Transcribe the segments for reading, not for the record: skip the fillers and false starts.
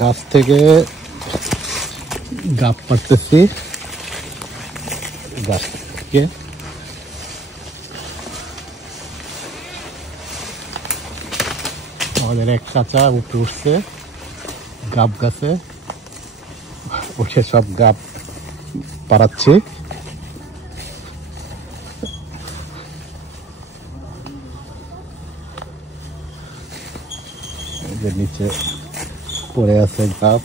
গাছ থেকে গাব পাড়তেছি, গাছ থেকে আমাদের এক চাচা উপরে উঠছে গাব গাছে, উঠে সব গাব পাড়াচ্ছে। নিচে পড়ে আছে গাব,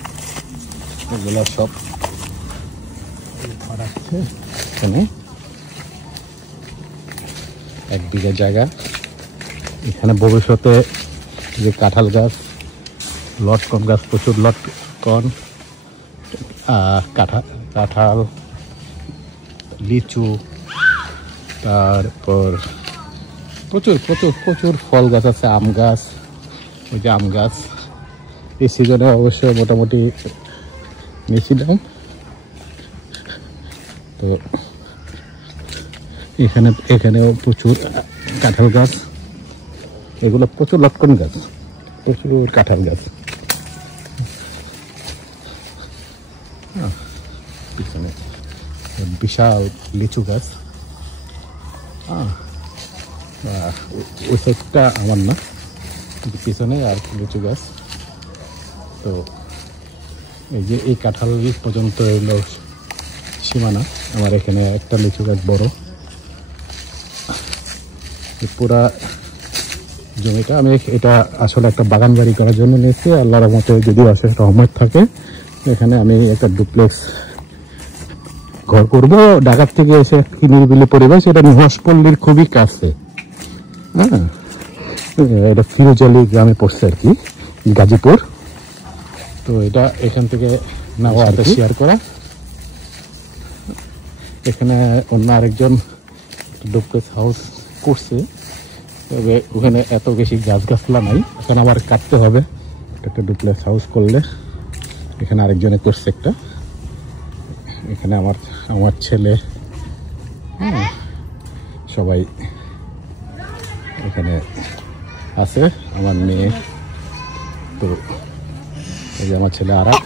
এগুলো সব পাড়াচ্ছে। এখানে 1 বিঘা জায়গা, এখানে ভবিষ্যতে যে কাঁঠাল গাছ, লটকন গাছ, প্রচুর লটকন, কাঁঠাল, লিচু, তারপর প্রচুর প্রচুর প্রচুর ফল গাছ আছে, আম গাছ, ওই যে আম গাছ এই সিজনে অবশ্যই মোটামুটি নিয়েছিলাম। তো এখানেও প্রচুর কাঁঠাল গাছ, এগুলো প্রচুর লটকন গাছ, প্রচুর কাঁঠাল গাছ। পিছনে বিশাল লিচু গাছ। ওই সাইডটা আমার না, পিছনে আর লিচু গাছ। তো এই যে এই কাঁঠাল পর্যন্ত এগুলো সীমানা। আমার এখানে একটা লিচু গাছ বড়। পুরা জমিটা আমি এটা আসলে একটা বাগান বাড়ি করার জন্য নিয়েছি। আল্লাহর রহমতে যদি অশেষ রহমত থাকে, এখানে আমি একটা ডুপ্লেক্স ঘর করব। ঢাকার থেকে এসে কি নিরিবিলি পরিবেশ, এটা নুহাসপল্লির খুবই কাছে। হ্যাঁ, এটা ফিরোজআলী গ্রামে পড়ছে আর কি, গাজীপুর। তো এটা এখান থেকে নেওয়া আর শেয়ার করা। এখানে অন্য আরেকজন ডুপ্লেক্স হাউস করছে, তবে ওখানে এত বেশি গাছগাছলা নাই, এখানে আবার কাটতে হবে। একটা ডুপ্লেক্স হাউস করলে এখানে আরেকজনে করছে একটা। এখানে আমার ছেলে, সবাই এখানে আছে, আমার মেয়ে। তো এই যে আমার ছেলে আরাক,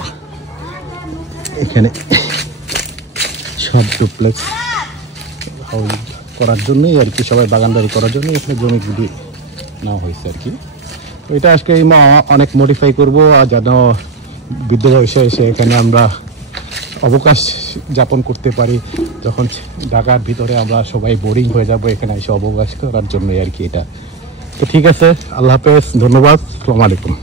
এখানে সব ডুপ্লেক্স হাউস করার জন্যই আর কি, সবাই বাগানবাড়ি করার জন্য এখানে জমিগুলি নেওয়া হয়েছে আর কি। তো এটা আজকে অনেক মডিফাই করবো, আর যেন বৃদ্ধ বয়সে এসে এখানে আমরা অবকাশ যাপন করতে পারি। যখন ঢাকার ভিতরে আমরা সবাই বোরিং হয়ে যাব, এখানে এসে অবকাশ করার জন্যই আর কি এটা। তো ঠিক আছে, আল্লাহ হাফেজ, ধন্যবাদ, আসসালামু আলাইকুম।